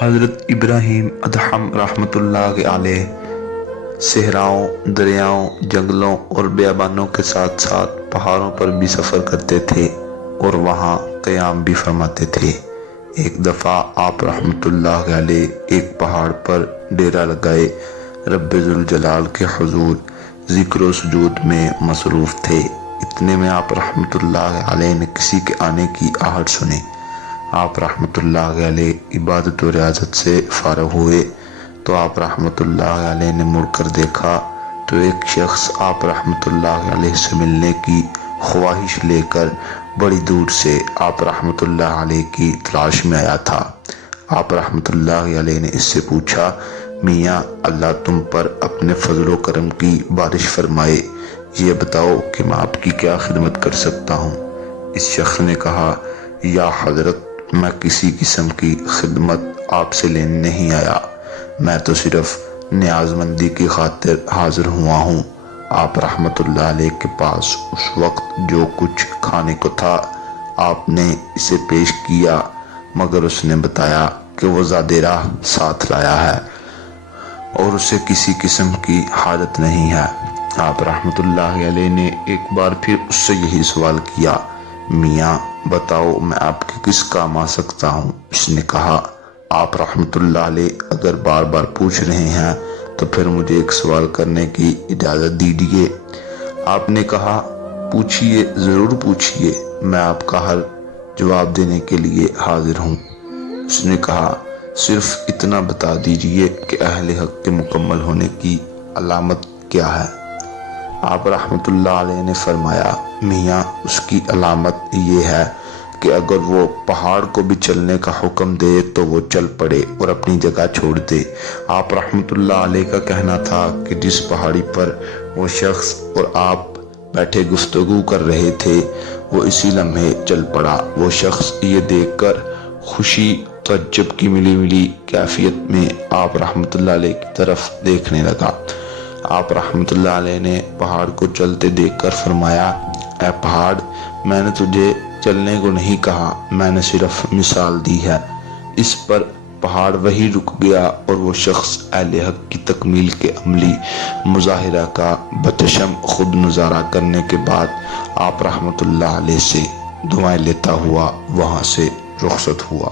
حضرت ابراہیم ادہم رحمۃ اللہ علیہ صحراؤں، دریاؤں، جنگلوں اور بیابانوں کے ساتھ ساتھ پہاڑوں پر بھی سفر کرتے تھے اور وہاں قیام بھی فرماتے تھے۔ ایک دفعہ آپ رحمۃ اللہ علیہ ایک پہاڑ پر ڈیرا لگائے رب ذوالجلال کے حضور ذکر و سجود میں مصروف تھے۔ اتنے میں آپ رحمۃ اللہ علیہ نے کسی کے آنے کی آہٹ سنی۔ آپ رحمۃ اللہ علیہ عبادت و ریاضت سے فارغ ہوئے تو آپ رحمۃ اللہ علیہ نے مڑ کر دیکھا تو ایک شخص آپ رحمۃ اللہ علیہ سے ملنے کی خواہش لے کر بڑی دور سے آپ رحمۃ اللہ علیہ کی تلاش میں آیا تھا۔ آپ رحمۃ اللہ علیہ نے اس سے پوچھا، میاں اللہ تم پر اپنے فضل و کرم کی بارش فرمائے، یہ بتاؤ کہ میں آپ کی کیا خدمت کر سکتا ہوں؟ اس شخص نے کہا، یا حضرت میں کسی قسم کی خدمت آپ سے لینے نہیں آیا، میں تو صرف نیاز مندی کی خاطر حاضر ہوا ہوں۔ آپ رحمۃ اللہ علیہ کے پاس اس وقت جو کچھ کھانے کو تھا آپ نے اسے پیش کیا، مگر اس نے بتایا کہ وہ زاد راہ ساتھ لایا ہے اور اسے کسی قسم کی حاجت نہیں ہے۔ آپ رحمۃ اللہ علیہ نے ایک بار پھر اس سے یہی سوال کیا، میاں بتاؤ میں آپ کے کس کام آ سکتا ہوں؟ اس نے کہا، آپ رحمۃ اللہ علیہ اگر بار بار پوچھ رہے ہیں تو پھر مجھے ایک سوال کرنے کی اجازت دیجیے۔ آپ نے کہا، پوچھئے، ضرور پوچھئے، میں آپ کا ہر جواب دینے کے لیے حاضر ہوں۔ اس نے کہا، صرف اتنا بتا دیجیے کہ اہل حق کے مکمل ہونے کی علامت کیا ہے؟ آپ رحمۃ اللہ علیہ نے فرمایا، میاں اس کی علامت یہ ہے کہ اگر وہ پہاڑ کو بھی چلنے کا حکم دے تو وہ چل پڑے اور اپنی جگہ چھوڑ دے۔ آپ رحمۃ اللہ علیہ کا کہنا تھا کہ جس پہاڑی پر وہ شخص اور آپ بیٹھے گفتگو کر رہے تھے وہ اسی لمحے چل پڑا۔ وہ شخص یہ دیکھ کر خوشی تعجب کی ملی ملی کیفیت میں آپ رحمۃ اللہ علیہ کی طرف دیکھنے لگا۔ آپ رحمۃ اللہ علیہ نے پہاڑ کو چلتے دیکھ کر فرمایا، اے پہاڑ، میں نے تجھے چلنے کو نہیں کہا، میں نے صرف مثال دی ہے۔ اس پر پہاڑ وہی رک گیا اور وہ شخص اہل حق کی تکمیل کے عملی مظاہرہ کا بچشم خود نظارہ کرنے کے بعد آپ رحمۃ اللہ علیہ سے دعائیں لیتا ہوا وہاں سے رخصت ہوا۔